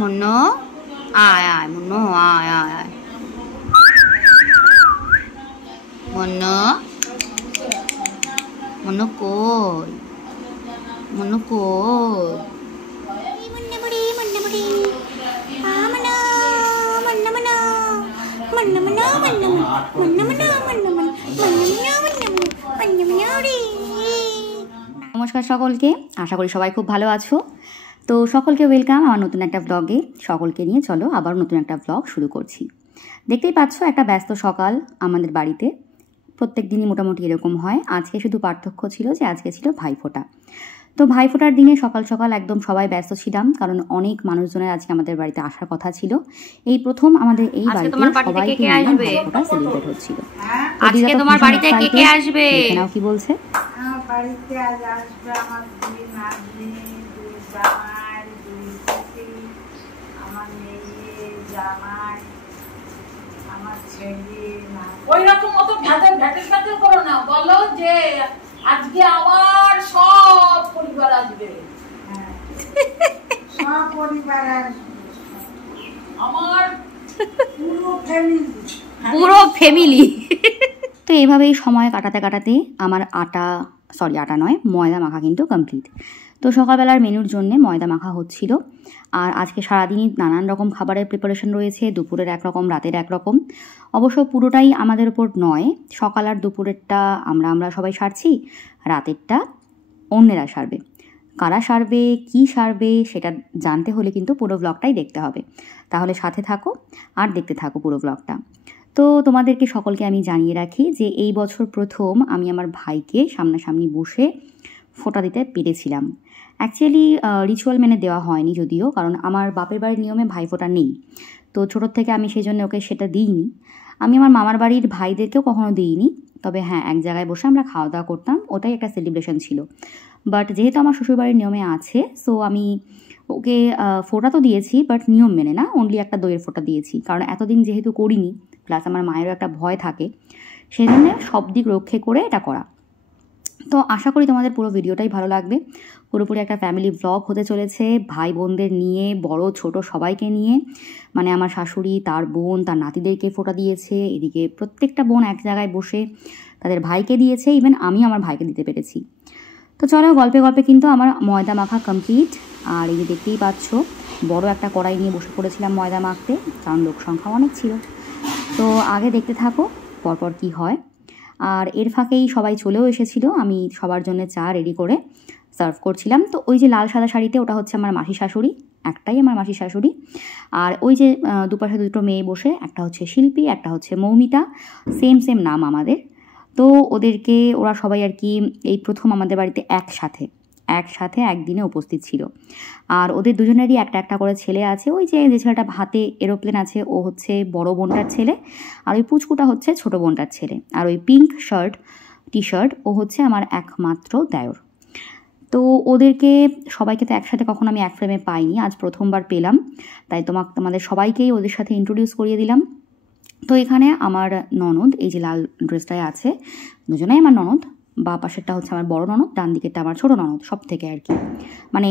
মুন্নু আয় আয়, মুন্নু আয় আয় আয়, মুন্নু মুন্নু কই, মুন্নু কই, নমস্কার সকলকে, আশা করি সবাই খুব ভালো আছো। তো সকলকে ওয়েলকাম আমার নতুন একটা ব্লগে। সকলকে নিয়ে চলো আবার নতুন একটা ব্লগ শুরু করছি। দেখতেই পাচ্ছ একটা ব্যস্ত সকাল আমাদের বাড়িতে। প্রত্যেক দিনই মোটামুটি এরকম হয়। আজকে শুধু পার্থক্য ছিল যে আজকে ছিল ভাইফোঁটা। তো ভাইফোঁটার দিনে সকাল সকাল একদম সবাই ব্যস্ত ছিলাম, কারণ অনেক মানুষজনের আজকে আমাদের বাড়িতে আসার কথা ছিল। এই প্রথম আমাদের এই বাড়িতে সবাইকে নিয়ে ভাইফোঁটা সেলিব্রেট হচ্ছিল। আজকে তোমার বাড়িতে কে কে আসবে? নাও কি বলছে? আমার বাড়িতে আজ আসবে আমার দুই নাতনি, দুই জামাই, দুই পুতি, আমার মেয়ে, জামাই, আমার ছেলে। ওই রকম মতো ভ্যাটেল করো না, বলো যে আজকে আমার সব পরিবার আসবে। হ্যাঁ, সব পরিবার আসবে, আমার পুরো ফ্যামিলি। তো এইভাবেই সময় কাটাতে কাটাতে আমার আটা নয়, ময়দা মাখা কিন্তু কমপ্লিট। তো সকালবেলার মেনুর জন্য ময়দা মাখা হচ্ছিল। আর আজকে সারাদিনই নানান রকম খাবারের প্রিপারেশন রয়েছে, দুপুরের একরকম, রাতের একরকম। অবশ্য পুরোটাই আমাদের ওপর নয়, সকাল আর দুপুরেরটা আমরা সবাই সারছি, রাতেরটা অন্যেরা সারবে। কারা সারবে, কি সারবে সেটা জানতে হলে কিন্তু পুরো ব্লগটাই দেখতে হবে। তাহলে সাথে থাকো আর দেখতে থাকো পুরো ব্লগটা। তো তোমাদেরকে সকলকে আমি জানিয়ে রাখি যে এই বছর প্রথম আমি আমার ভাইকে সামনাসামনি বসে ফোঁটা দিতে পেরেছিলাম। অ্যাকচুয়ালি রিচুয়াল মেনে দেওয়া হয়নি যদিও, কারণ আমার বাপের বাড়ির নিয়মে ভাইফোঁটা নেই। তো ছোটোর থেকে আমি সেই জন্য ওকে সেটা দিইনি। আমি আমার মামার বাড়ির ভাইদেরকেও কখনো দিইনি। তবে হ্যাঁ, এক জায়গায় বসে আমরা খাওয়া দাওয়া করতাম, ওটাই একটা সেলিব্রেশন ছিল। বাট যেহেতু আমার শ্বশুরবাড়ির নিয়মে আছে, সো আমি ওকে ফোঁটা তো দিয়েছি, বাট নিয়ম মেনে না, অনলি একটা দইয়ের ফোঁটা দিয়েছি। কারণ এতদিন যেহেতু করিনি, প্লাস আমার মায়েরও একটা ভয় থাকে, সেই জন্য সব দিক রক্ষে করে এটা করা। তো আশা করি তোমাদের পুরো ভিডিওটাই ভালো লাগবে। পুরোপুরি একটা ফ্যামিলি ব্লগ হতে চলেছে, ভাই বোনদের নিয়ে, বড় ছোট সবাইকে নিয়ে। মানে আমার শাশুড়ি তার বোন তার নাতিদেরকে ফোঁটা দিয়েছে, এদিকে প্রত্যেকটা বোন এক জায়গায় বসে তাদের ভাইকে দিয়েছে, ইভেন আমি আমার ভাইকে দিতে পেরেছি। তো চলো গল্পে গল্পে কিন্তু আমার ময়দা মাখা কমপ্লিট। আর এই যে দেখতেই পাচ্ছ, বড় একটা কড়াই নিয়ে বসে পড়েছিলাম ময়দা মাখতে, কারণ লোক সংখ্যা অনেক ছিল। তো আগে দেখতে থাকো পরপর কি হয়। আর এর ফাঁকেই সবাই চলেও এসেছিল, আমি সবার জন্য চা রেডি করে সার্ভ করছিলাম। তো ওই যে লাল সাদা শাড়িতে, ওটা হচ্ছে আমার মাসি শাশুড়ি, একটাই আমার মাসি শাশুড়ি। আর ওই যে দুপাশে দুটো মেয়ে বসে, একটা হচ্ছে শিল্পী, একটা হচ্ছে মৌমিতা, সেম নাম আমাদের। তো ওরা সবাই আর কি এই প্রথম আমাদের বাড়িতে একসাথে একদিনে উপস্থিত ছিল। আর ওদের দুজনেরই একটা করে ছেলে আছে। ওই যে ছেলেটা হাতে এরোপ্লেন আছে, ও হচ্ছে বড় বোনটার ছেলে, আর ওই পুচকুটা হচ্ছে ছোট বোনটার ছেলে। আর ওই পিঙ্ক টি শার্ট ও হচ্ছে আমার একমাত্র দেওর। তো ওদেরকে সবাইকে তো একসাথে কখনো আমি এক ফ্রেমে পাইনি, আজ প্রথমবার পেলাম। তাই তোমাদের সবাইকেই ওদের সাথে ইন্ট্রোডিউস করিয়ে দিলাম। তো এখানে আমার ননদ, এই যে লাল ড্রেসটায় আছে, দুজনেই আমার ননদ। বা পাশেরটা হচ্ছে আমার বড় ননদ, ডান দিকেরটা আমার ছোট ননদ, সব থেকে আর কি, মানে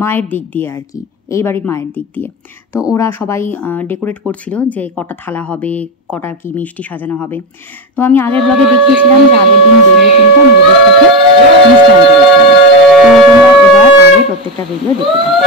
মায়ের দিক দিয়ে আর কি, এই বাড়ির মায়ের দিক দিয়ে। তো ওরা সবাই ডেকোরেট করছিল যে কটা থালা হবে, কটা কি মিষ্টি সাজানো হবে। তো আমি আগের ব্লগে দেখিয়েছিলাম যে আগের দিন বেরিয়ে কিন্তু আমি ওদের সাথে মিষ্টি আনতে গেছিলাম। তো তোমরা এবার আগে প্রত্যেকটা ভিডিও দেখতে থাকো।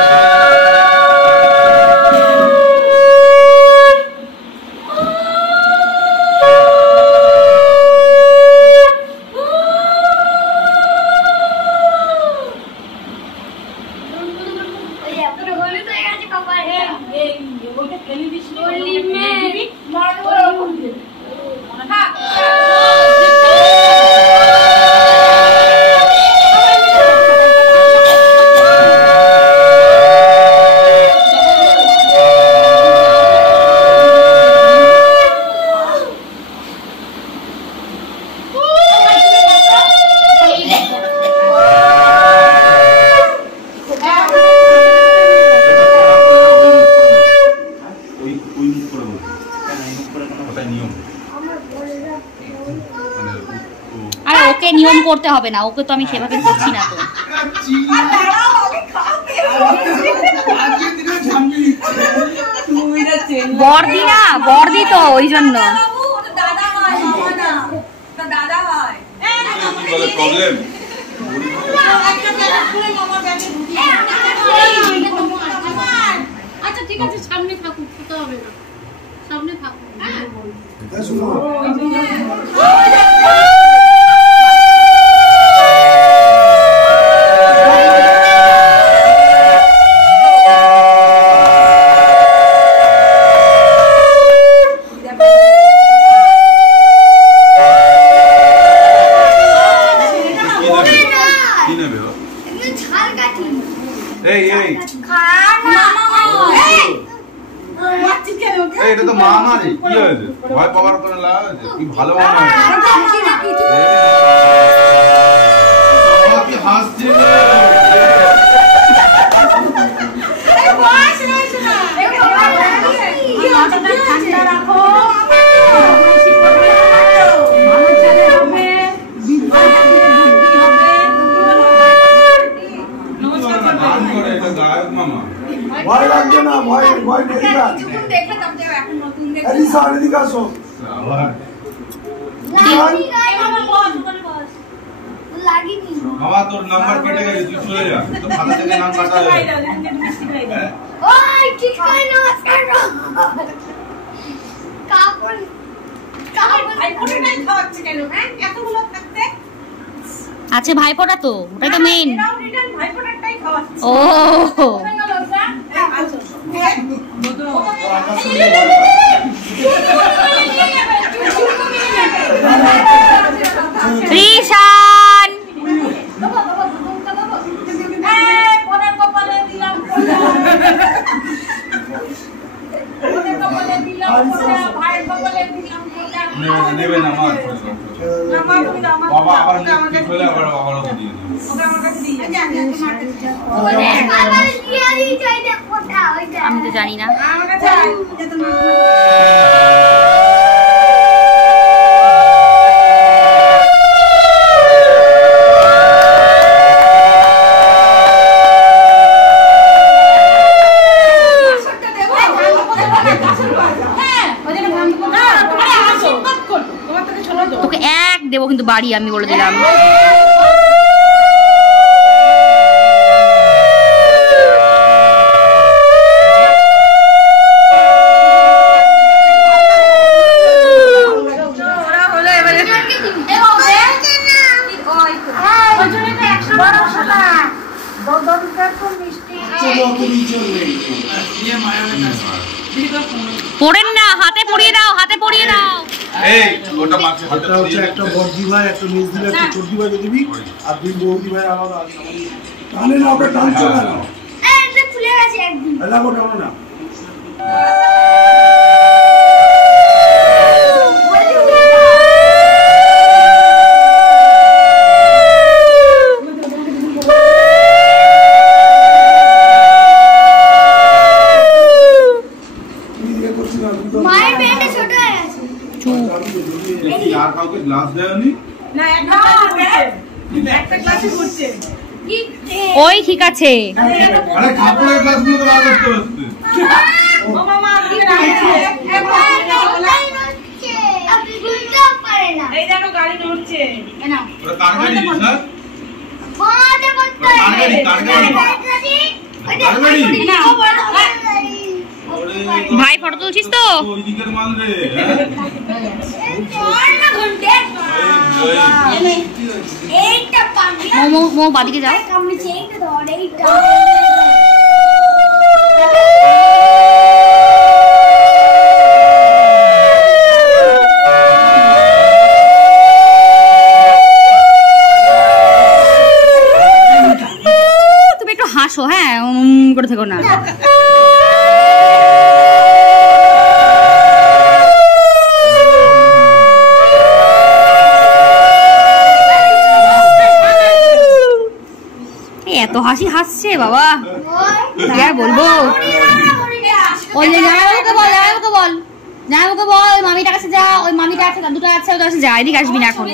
আরে ওকে নিয়ম করতে হবে না, ওকে তো আমি সেভাবে করছি না। তো বর্দি না, বর্দি তো ওই জন্য। আচ্ছা ঠিক আছে, সামনে থাকুক, খেতে হবে না, সামনে থাকুক। এটা তো মা না রে, কি হয়েছে? ভয় পাওয়ার কোনো লাভ আছে? কি ভালো মা না, কি হাসছে ঠান্ডা রাখো। ভয় লাগছে না, ভয় ভয় নেই না। এলিসা এদিকে আসো। বাবা তোর নাম্বার কেটে গেছে, তুই চলে যা, তো খাতা থেকে নাম কাটা হয়ে গেছে। ওই ঠিক করে নমস্কার কাপড় ভাইফোঁটাটাই খাওয়াচ্ছে কেন? হ্যাঁ, এতগুলো থাকতে আছে ভাইপোটা তো, ওটাই তো মেইন। ভাইফোঁটাটাই খাওয়াচ্ছে। ও রিশান নেবে না মা, বাবা আবার ঠিক হলে আবার আবারও দিয়ে দেবে। আমি তো জানি না। তোকে এক দেবো কিন্তু বাড়ি, আমি বলে দিলাম। পড়েন না, হাতে পড়িয়ে দাও, হাতে পড়িয়ে দাও। এই ওটা মাছ হাতে হচ্ছে একটা বর্দি ভাই, একটা মেজ দিলে, একটা চর্দি ভাই দিবি, আর দুই বৌদি ভাই আলাদা আছে। টানে না, ওটা টানছো না, এটা ফুলে গেছে একদিন। লাগো টানো না। মায়ের পেটে ছোট হয়ে গেছে। দেখি আর কাউকে গ্লাস দেয়নি? না, একটা গ্লাসে ঘুরছে। ওই ঠিক আছে। আরে কাপড়ের গ্লাসগুলো তো বার করতে হচ্ছে। ও মামা আপনি রাখছে। আপনি বুঝতেও পারে না। এই দেখো গাড়ি নড়ছে। না ওটা কার গাড়ি না? মাঝে মধ্যে কার গাড়ি? না ভাই ফটো তুলছিস তো? ওই দিকের মাল রে। এইটা পাগলা মো মো বাদিকে যাও। কামড়েছে, এইটা ধর, এইটা তুমি একটু হাসো, হ্যাঁ করে থেকো না। এত হাসি হাসছে বাবা, কি আর বলবো। ওই জামাইবাবুকে বল, জামাইবাবুকে বল, জামাইবাবুকে বল মামিটার কাছে যা, ওই মামিটা আছে, দুটো আছে, ওদের কাছে যা, এদিকে আসবি না এখন।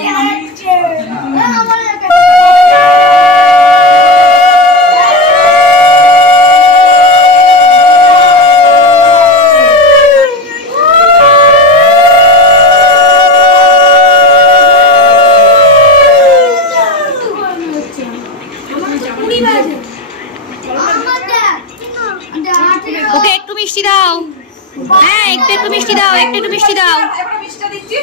একটু একটু মিষ্টি দাও। এবারে মিষ্টি দিচ্ছি।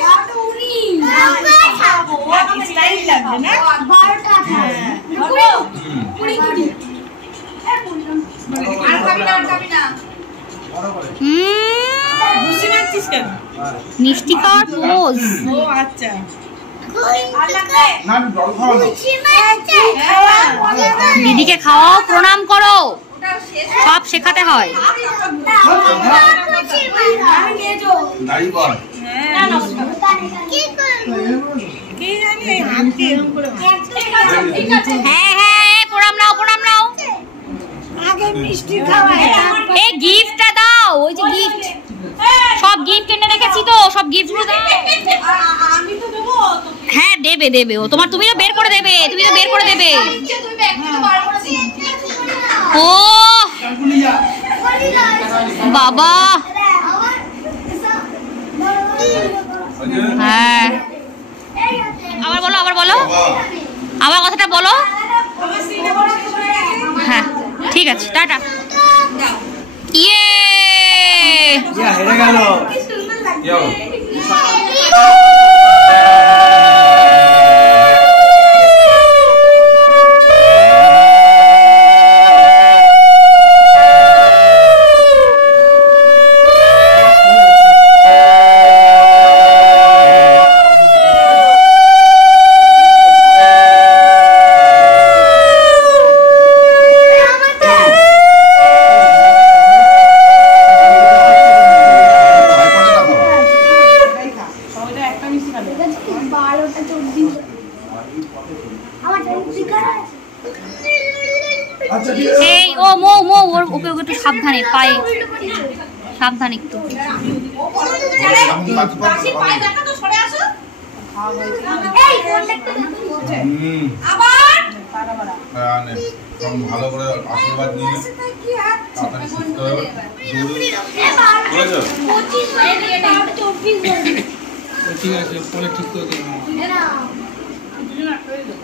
স্টাইল লাগবে না 12টা আর খাবি না, আর খাবি না। বুঝতে পারছিস কেন? মিষ্টি খাওয়ার পোজ। ও আচ্ছা। আর লাগবে? না জল খাওয়া না। দিদিকে খাওয়াও, প্রণাম করো, ওটা শেষ। সব শেখাতে হয়। দাঁড়িয়ে বল। কি জানি এই হাত দিয়ে এরকম করে মার। ঠিক আছে। হ্যাঁ হ্যাঁ, প্রণাম নাও, প্রণাম নাও। আগে মিষ্টি খাওয়াই এই গিফটটা দাও, ওই যে গিফট, সব গিফট এনে রেখেছি তো, সব গিফট গুলো দাও। আমি তো দেবো তোকে। হ্যাঁ দেবে দেবে, ও তোমার, তুমি তো বের করে দেবে, তুমি তো বের করে দেবে। তুমি ব্যাগ থেকে বার করে দিই। ও বাবা, হ্যাঁ আবার বলো, আবার বলো, আবার কথাটা বলো। আমার সিনে বড় করে রাখি। হ্যাঁ ঠিক আছে, টাটা। ইয়ে হেরে গেল। যাও। সবাইটা একটা মিষ্টি খাবে। 12টা 24 আমার আচ্ছা ঠিক আছে। এই ও মো মো, ওর ওকে ওকে একটু সাবধানে, পায়ে সাবধান একটু। বাসি পায়ে দেখা তো সরে আসো। এই ফোনটা আবার হ্যাঁ নে। সব ভালো করে আশীর্বাদ নিয়ে তাড়াতাড়ি সুস্থ হয়ে বলেছো? 25 ঠিক আছে পরে ঠিক করে দিই।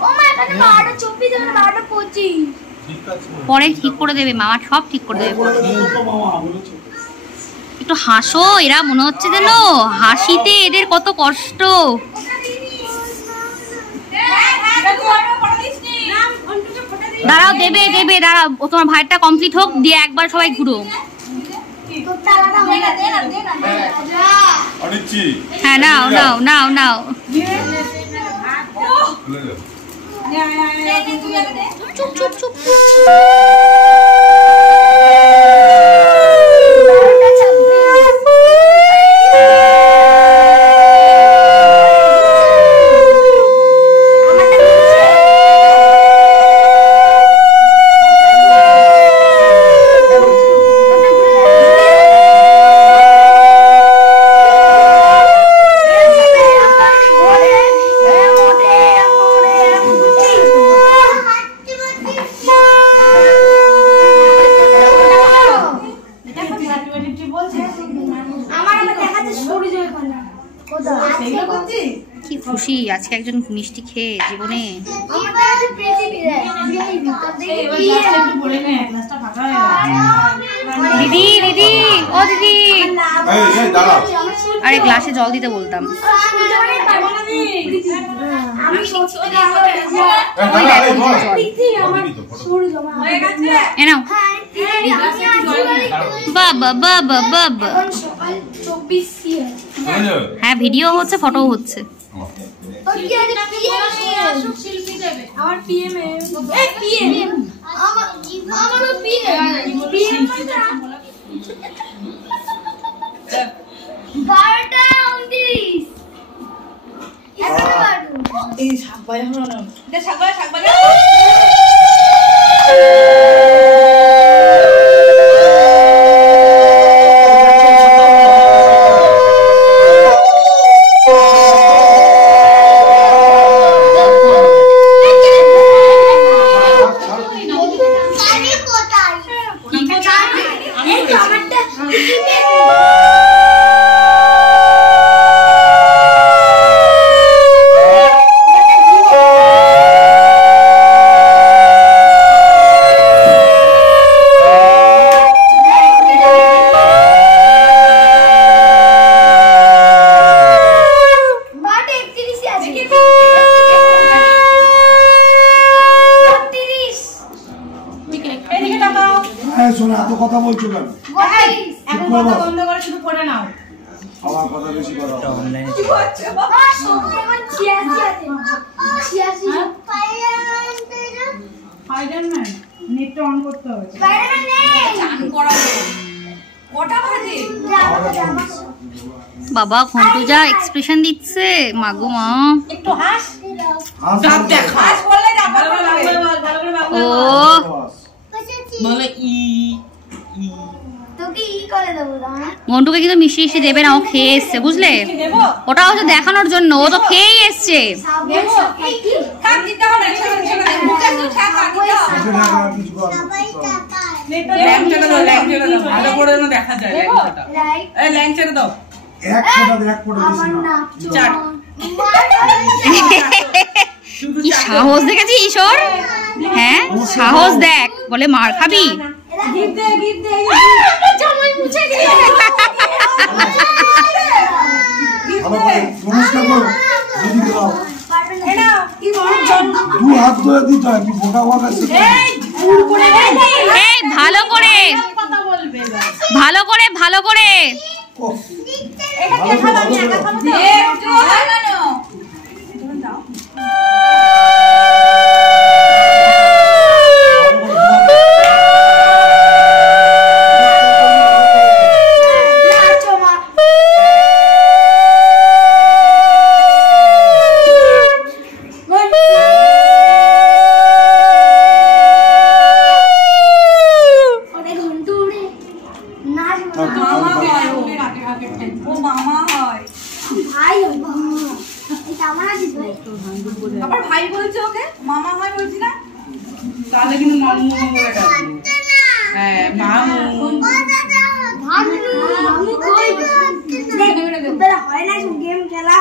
ও মা এখানে 12টা 24 এখানে 12টা 25 ঠিক আছে। পরে ঠিক করে দেবে মামা, সব ঠিক করে দেবে পরে। মামা বলেছো একটু হাসো, এরা মনে হচ্ছে যেন হাসিতে এদের কত কষ্ট। দাঁড়াও, দেবে দেবে, দাঁড়াও, ও তোমার ভাইটা কমপ্লিট হোক, দিয়ে একবার সবাই ঘুরো। তোর তালাটা হয়ে গেছে অনিচ্ছি হ্যাঁ নাও নাও নাও নাও। খুলে দাও। চুপ চুপ চুপ। 12টা 24 আমার দেখাচ্ছে সূর্য এখানে কোথায় কি খুশি আজকে একজন মিষ্টি খেয়ে জীবনে। আমার দেখাচ্ছে পৃথিবী রে ভিতর থেকে এবার কি গ্লাসটা একটু ভরে নে, গ্লাসটা ফাঁকা হয়ে গেছে। দিদি দিদি, ও দিদি, এই দাঁড়াও। আরে গ্লাসে জল দিতে বলতাম। আমি সত্যি এই দাঁড়া, এই বল। আমার সূর্য হয়ে গেছে। এ নাও। দাঁড়াও। বাবা বাবা বাবা। সকাল 24 সিএম বুঝেছো? হ্যাঁ ভিডিও হচ্ছে, ফটোও হচ্ছে। তোর কি আছে পিএম শিল্পী দেবে। আমার পিএম এই পিএম আমারও পিএম পিএম 12টা 29 এই শাক ভাজা হলো না। দে শাক ভাজা, শাক ভাজা। বলছো কেন? এখন কথা বন্ধ করে শুধু পড়ে নাও। আমার কথা বেশি কথা অনলাইনে কি হচ্ছে বাবা? স্পাইডারম্যান নেটটা অন করতে হবে। চান করাবো কটা বাজে? বাবা ঘন্টু যা এক্সপ্রেশন দিচ্ছে মাগো মা। একটু হাস। সব দেখ হাস বললে না ভালো করে বল, ভালো করে বল। ও বলে ই তোকে ই করে দেবো দাঁড়া। ঘন্টুকে কিন্তু মিষ্টি মিষ্টি দেবে না, ও খেয়ে এসছে বুঝলে, দেবো? ওটা হচ্ছে দেখানোর জন্য, ও তো খেয়েই এসছে। দেবো? কাট দিতে হবে মুখে তো ঠাকা দিতে হবে। কিছু কর। নেটটা ল্যাংচাটা দাও ল্যাংচাটা দাও ভালো করে যেন দেখা যায় দেবো? ল্যাংচাটা এই ল্যাংচাটা দাও এক ফোঁটা দে, এক ফোঁটা দিস না। চাট কি সাহস দেখেছিস ঈশ্বর, হ্যাঁ সাহস দেখ, বলে মার খাবি। গিফট দে, গিফট দে। জামাই মুছে দিল। ভালো করে নমস্কার করো, দিদিকে দাও। এ নাও, কি বড় জন। দু হাত ধরে দিতে হয়, কি বোকা বোকা শেখা। এই ভুল করে গেলি। এই ভালো করে কথা বলবে এবার। ভালো করে ভালো করে। ও, এটা কে খাবে? আমি একা খাবো তো? এ একটু লাগানো ও মামা হয় ভাই এটা আমার আছে ভাই। আবার ভাই বলছে ওকে মামা হয় বলছি না তাহলে কিন্তু মামু মামু বলে ডাকবে হ্যাঁ মামু মামু কই? বেলা হয় না সব গেম খেলা।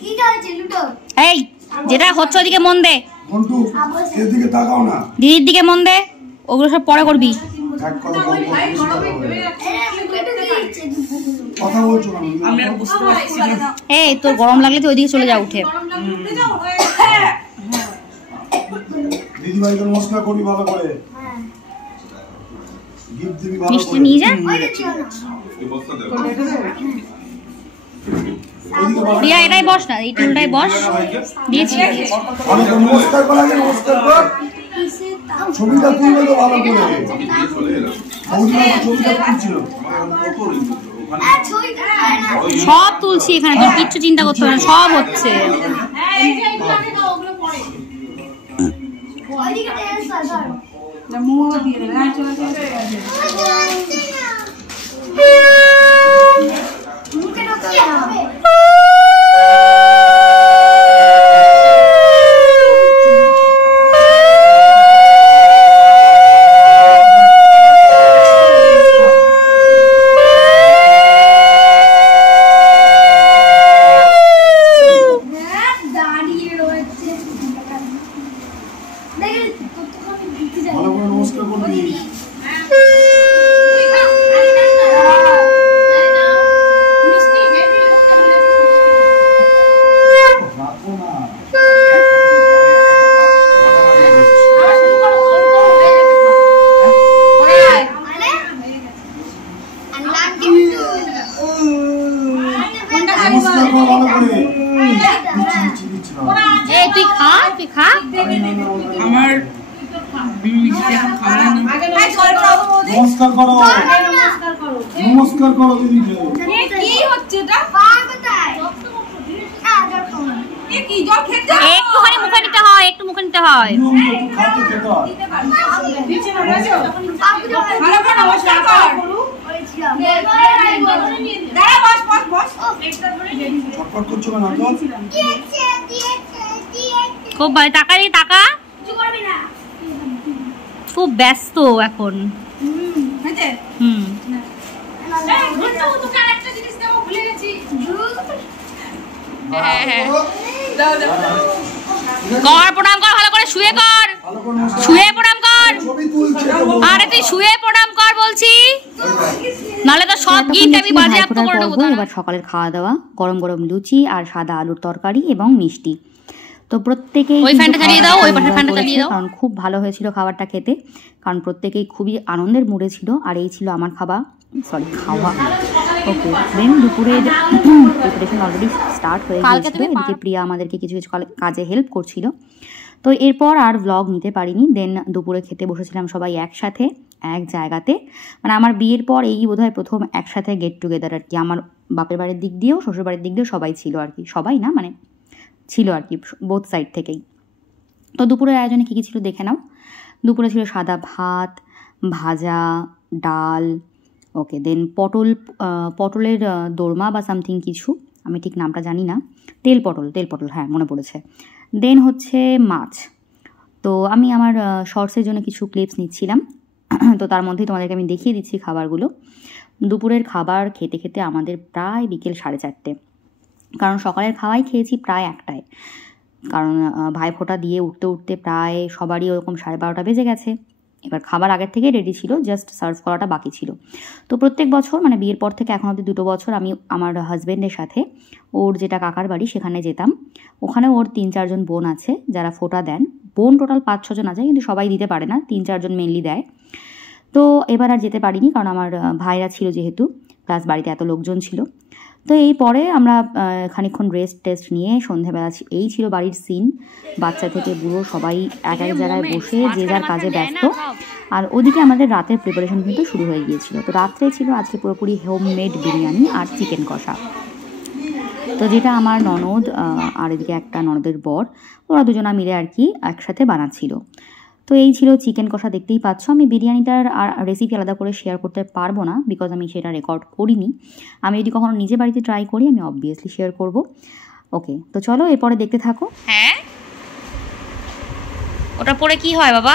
কি খেলছে লুডো? এই যেটা হচ্ছে ওদিকে মন দে, ঘন্টু, এদিকে তাকাও না। দিদির দিকে মন দে, ওগুলো সব পরে করবি। এক কথা বল, এ মুখে ঢুকে দিচ্ছে। কথা বলছো কেন? আমি আর বুঝতে পারছি না এই তোর গরম লাগলে তুই ওইদিকে চলে যা উঠে। দিদি ভাইকে নমস্কার করি ভালো করে। হ্যাঁ। গিফট দিবি ভালো মিষ্টি করে। নিয়ে যা। ওই যে ছিল না। এই বস্তা দেবো ওইদিকে বাড়া। প্রিয়া এটাই বস না, এই টুলটাই বস, দিয়েছি। ভালো করে নমস্কার কর, আগে নমস্কার কর। ছবিটা তুলবে তো ভালো করে। আমি দিয়ে চলে এলাম বৌদিরা তো ছবিটা তুলছিল। আমার কত ঋণ ছিল ওখানে ছবি দেখায় না। সব তুলছি এখানে, তোর কিচ্ছু চিন্তা করতে হবে না, সব হচ্ছে। হ্যাঁ, এই যে এগুলো আগে দাও, ওগুলো পরে। ওইদিকে টেন্স ধর। মুখ দিয়ে দেবে। হ্যাঁ, চলো, চলো, চলো। মুখে ঢুকিয়ে হবে। দাঁড়িয়ে রয়েছে। দেখে কতক্ষণ দিতে যায়। ভালো করে নমস্কার করবি। মিষ্টি হেভি লোকটা বলেছে। রাখো না। আবার শুরু করো, অল্প হয়ে গেছে খাওয়া। মানে আনলাম কিন্তু নমস্কার কর ভালো করে। দিচ্ছি, দিচ্ছি না। এই তুই খা, তুই খা। আমার মিষ্টি এখন খাওয়া না আগে নমস্কার নমস্কার করো। নমস্কার করো। নমস্কার করো দিদিকে। কি হচ্ছে এটা পার কোথায়? না দেখো না। এ কি জল খেতে একটুখানি মুখে নিতে হয়, একটু মুখে নিতে হয়। নিয়ম তো একটু খাতে খেতে হয়। দিচ্ছে না, বুঝছো? ভালো করে নমস্কার কর করেছিলাম। দাঁড়া বস বস বস ছটফট করছো কেন তো? দিয়েছে দিয়েছে দিয়েছে। খুব ভালো, টাকা দিয়ে টাকা, কিছু করবি না। খুব ব্যস্ত এখন। হয়েছে হুম এই, ঘন্টু, তোকে আরেকটা জিনিস দেবো, ভুলে গেছি। হ্যাঁ হ্যাঁ দাও দাও কর, প্রণাম কর, ভালো করে শুয়ে কর, ভালো করে নমস্কার। শুয়ে প্রণাম কর। ছবি তুলছে তো বৌদি। আরে তুই শুয়ে প্রণাম কর বলছি, নাহলে তো সব গিফট আমি বাজেয়াপ্ত করে দেবো। এবার সকালের খাওয়া দাওয়া, গরম গরম লুচি আর সাদা আলুর তরকারি এবং মিষ্টি। তো প্রত্যেকেই ওই ফ্যানটা জ্বালিয়ে দাও, ওই পাশের ফ্যানটা জ্বালিয়ে দাও। কারণ খুব ভালো হয়েছিল খাবারটা খেতে, কারণ প্রত্যেকেই খুবই আনন্দের মুডে ছিল। আর এই ছিল আমার খাওয়া। ওকে, দেন দুপুরের প্রিপারেশন অলরেডি স্টার্ট হয়ে গিয়েছিল। এদিকে প্রিয়া আমাদেরকে কিছু কিছু কাজে হেল্প করছিল। তো এরপর আর ব্লগ নিতে পারিনি। দেন দুপুরে খেতে বসেছিলাম সবাই একসাথে এক জায়গাতে। মানে আমার বিয়ের পর এই বোধহয় প্রথম একসাথে গেট টুগেদার আর কি। আমার বাপের বাড়ির দিক দিয়েও শ্বশুর বাড়ির দিক দিয়েও সবাই ছিল আর কি, সবাই না মানে ছিল আর কি, বোথ সাইড থেকেই। তো দুপুরের আয়োজনে কী কী ছিল দেখে নাও। দুপুরে ছিল সাদা ভাত, ভাজা, ডাল, ওকে, দেন পটলের দোরমা বা সামথিং কিছু, আমি ঠিক নামটা জানি না, তেল পটল, হ্যাঁ মনে পড়েছে। দেন হচ্ছে মাছ। তো আমি আমার শর্টসের জন্য কিছু ক্লিপস নিচ্ছিলাম, তো তার মধ্যেই তোমাদেরকে আমি দেখিয়ে দিচ্ছি খাবারগুলো। দুপুরের খাবার খেতে খেতে আমাদের প্রায় বিকেল 4:30, কারণ সকালের খাওয়াই খেয়েছি প্রায় 1টায়, কারণ ভাইফোঁটা দিয়ে উঠতে উঠতে প্রায় সবারই ওরকম 12:30 বেজে গেছে। এবার খাবার আগের থেকে রেডি ছিল, জাস্ট সার্ভ করাটা বাকি ছিল। তো প্রত্যেক বছর মানে বিয়ের পর থেকে এখন অবধি 2 বছর আমি আমার হাজব্যান্ডের সাথে ওর যেটা কাকার বাড়ি সেখানে যেতাম। ওখানে ওর 3-4 জন বোন আছে যারা ফোঁটা দেন। বোন টোটাল 5-6 জন আছে, কিন্তু সবাই দিতে পারে না, 3-4 জন মেনলি দেয়। তো এবার আর যেতে পারিনি, কারণ আমার ভাইরা ছিল যেহেতু, প্লাস বাড়িতে এত লোকজন ছিল। তো এই পরে আমরা খানিকক্ষণ রেস্ট নিয়ে সন্ধ্যাবেলা এই ছিল বাড়ির সিন। বাচ্চা থেকে বুড়ো সবাই এক এক জায়গায় বসে যে যার কাজে ব্যস্ত। আর ওদিকে আমাদের রাতের প্রিপারেশন কিন্তু শুরু হয়ে গিয়েছিল। তো রাত্রে ছিল আজকে পুরোপুরি হোমমেড বিরিয়ানি আর চিকেন কষা। তো যেটা আমার ননদ আর এদিকে একটা ননদের বর, ওরা দুজনা মিলে আর কি একসাথে বানাচ্ছিল। তো এই ছিল চিকেন কষা, দেখতেই পাচ্ছ। আমি বিরিয়ানিটার আর রেসিপি আলাদা করে শেয়ার করতে পারবো না, বিকজ আমি সেটা রেকর্ড করিনি। আমি যদি কখনো নিজে বাড়িতে ট্রাই করি আমি অবভিয়াসলি শেয়ার করব। ওকে, তো চলো এরপরে দেখতে থাকো। হ্যাঁ, ওটা পরে কি হয় বাবা?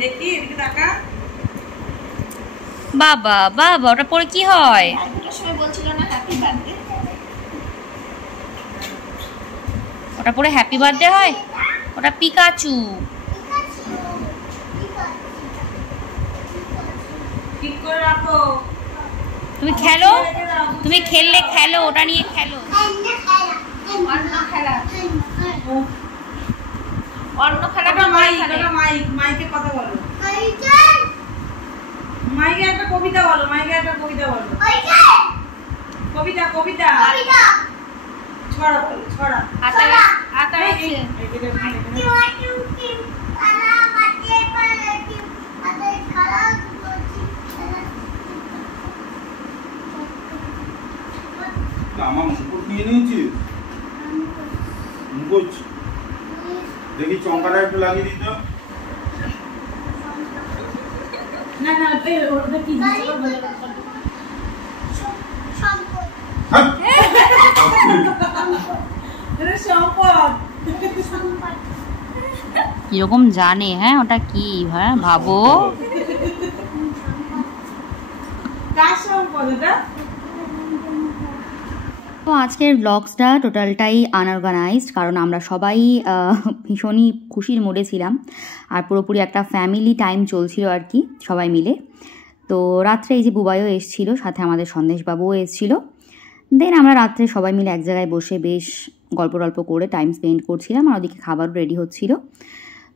দেখি এদিকে তাকা। বাবা বাবা, ওটা পরে কি হয়? সময় বলছিল না হ্যাপি বার্থডে। ওটা পরে হ্যাপি বার্থডে হয়? ওটা পিকাচু। ঠিক করে রাখো। তুমি খেলো, তুমি খেললে খেলো, ওটা নিয়ে খেলো। অন্য খেলাটা মাইকে কথা বলো। মাইকে একটা কবিতা বলো, কবিতা ছড়া বলো, ছড়া। আতা আছে। আমার মুকুট নিয়ে নিয়েছিস? মুকুট দেখি চঙ্কাটা একটু লাগিয়ে দিত। না ওটা কি কিরকম জানে, হ্যাঁ ওটা কি, হ্যাঁ ভাবো। তো আজকের ব্লগসটা টোটালটাই আনঅর্গানাইজড, কারণ আমরা সবাই ভীষণই খুশির মোডে ছিলাম আর পুরোপুরি একটা ফ্যামিলি টাইম চলছিল আর কি সবাই মিলে। তো রাত্রে এই যে বুবাইও এসেছিল, সাথে আমাদের সন্দেশবাবুও এসেছিল। দেন আমরা রাত্রে সবাই মিলে এক জায়গায় বসে বেশ গল্প করে টাইম স্পেন্ড করছিলাম, আর ওদিকে খাবারও রেডি হচ্ছিল।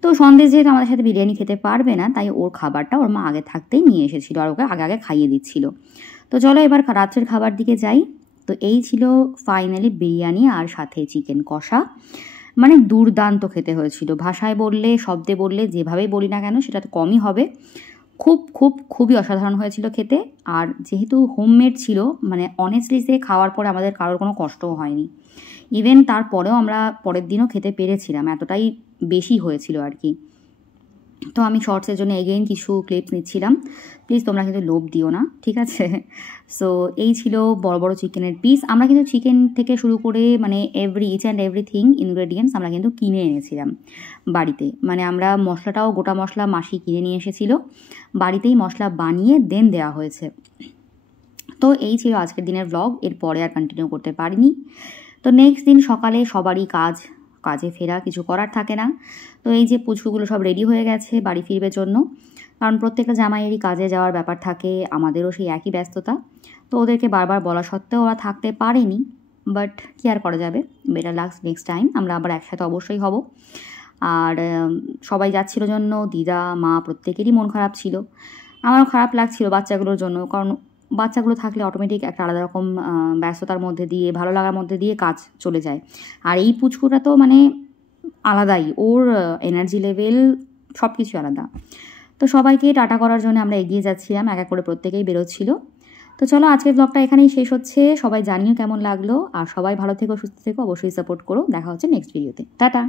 তো সন্দেশ যেহেতু আমাদের সাথে বিরিয়ানি খেতে পারবে না, তাই ওর খাবারটা ওর মা আগে থাকতেই নিয়ে এসেছিলো আর ওকে আগে খাইয়ে দিচ্ছিল। তো চলো এবার রাত্রের খাবার দিকে যাই। তো এই ছিল ফাইনালি বিরিয়ানি আর সাথে চিকেন কষা। মানে দুর্দান্ত খেতে হয়েছিল, ভাষায় বললে শব্দে বললে যেভাবেই বলি না কেন সেটা তো কমই হবে। খুবই অসাধারণ হয়েছিল খেতে। আর যেহেতু হোমমেড ছিল, মানে অনেস্টলি সে খাওয়ার পরে আমাদের কারোর কোনো কষ্টও হয়নি। ইভেন তারপরেও আমরা পরের দিনও খেতে পেরেছিলাম, এতটাই বেশি হয়েছিল আর কি। তো আমি শর্টসের জন্য এগেইন কিছু ক্লিপস নিচ্ছিলাম, প্লিজ তোমরা কিন্তু লোভ দিও না, ঠিক আছে। সো এই ছিল বড় চিকেনের পিস। আমরা কিন্তু চিকেন থেকে শুরু করে মানে ইচ অ্যান্ড এভরিথিং ইনগ্রেডিয়েন্টস আমরা কিন্তু কিনে এনেছিলাম বাড়িতে। মানে আমরা মশলাটাও গোটা মশলা মাসি কিনে নিয়ে এসেছিল, বাড়িতেই মশলা বানিয়ে দেন দেওয়া হয়েছে। তো এই ছিল আজকের দিনের ব্লগ, এরপরে আর কন্টিনিউ করতে পারিনি। তো নেক্সট দিন সকালে সবারই কাজে ফেরা, কিছু করার থাকে না। তো এই যে পুচকুগুলো সব রেডি হয়ে গেছে বাড়ি ফিরবে জন্য, কারণ প্রত্যেকটা জামাইয়েরই কাজে যাওয়ার ব্যাপার থাকে, আমাদেরও সেই একই ব্যস্ততা। তো ওদেরকে বারবার বলা সত্ত্বেও ওরা থাকতে পারেনি, বাট কি আর করা যাবে, বেটার লাক্স নেক্সট টাইম, আমরা আবার একসাথে অবশ্যই হব। আর সবাই যাচ্ছিলো জন্য দিদা মা প্রত্যেকেরই মন খারাপ ছিল, আমারও খারাপ লাগছিল বাচ্চাগুলোর জন্য, কারণ বাচ্চাগুলো থাকলে অটোমেটিক একটা আলাদা রকম ব্যস্ততার মধ্যে দিয়ে ভালো লাগার মধ্যে দিয়ে কাজ চলে যায়। আর এই পুচকুটা তো মানে আলাদাই, ওর এনার্জি লেভেল সব কিছু আলাদা। তো সবাইকে টাটা করার জন্য আমরা এগিয়ে যাচ্ছিলাম, এক এক করে প্রত্যেকেই বেরোচ্ছিল। তো চলো আজকের ব্লগটা এখানেই শেষ হচ্ছে, সবাই জানিও কেমন লাগলো, আর সবাই ভালো থেকো সুস্থ থেকো, অবশ্যই সাপোর্ট করো, দেখা হচ্ছে নেক্সট ভিডিওতে, টাটা।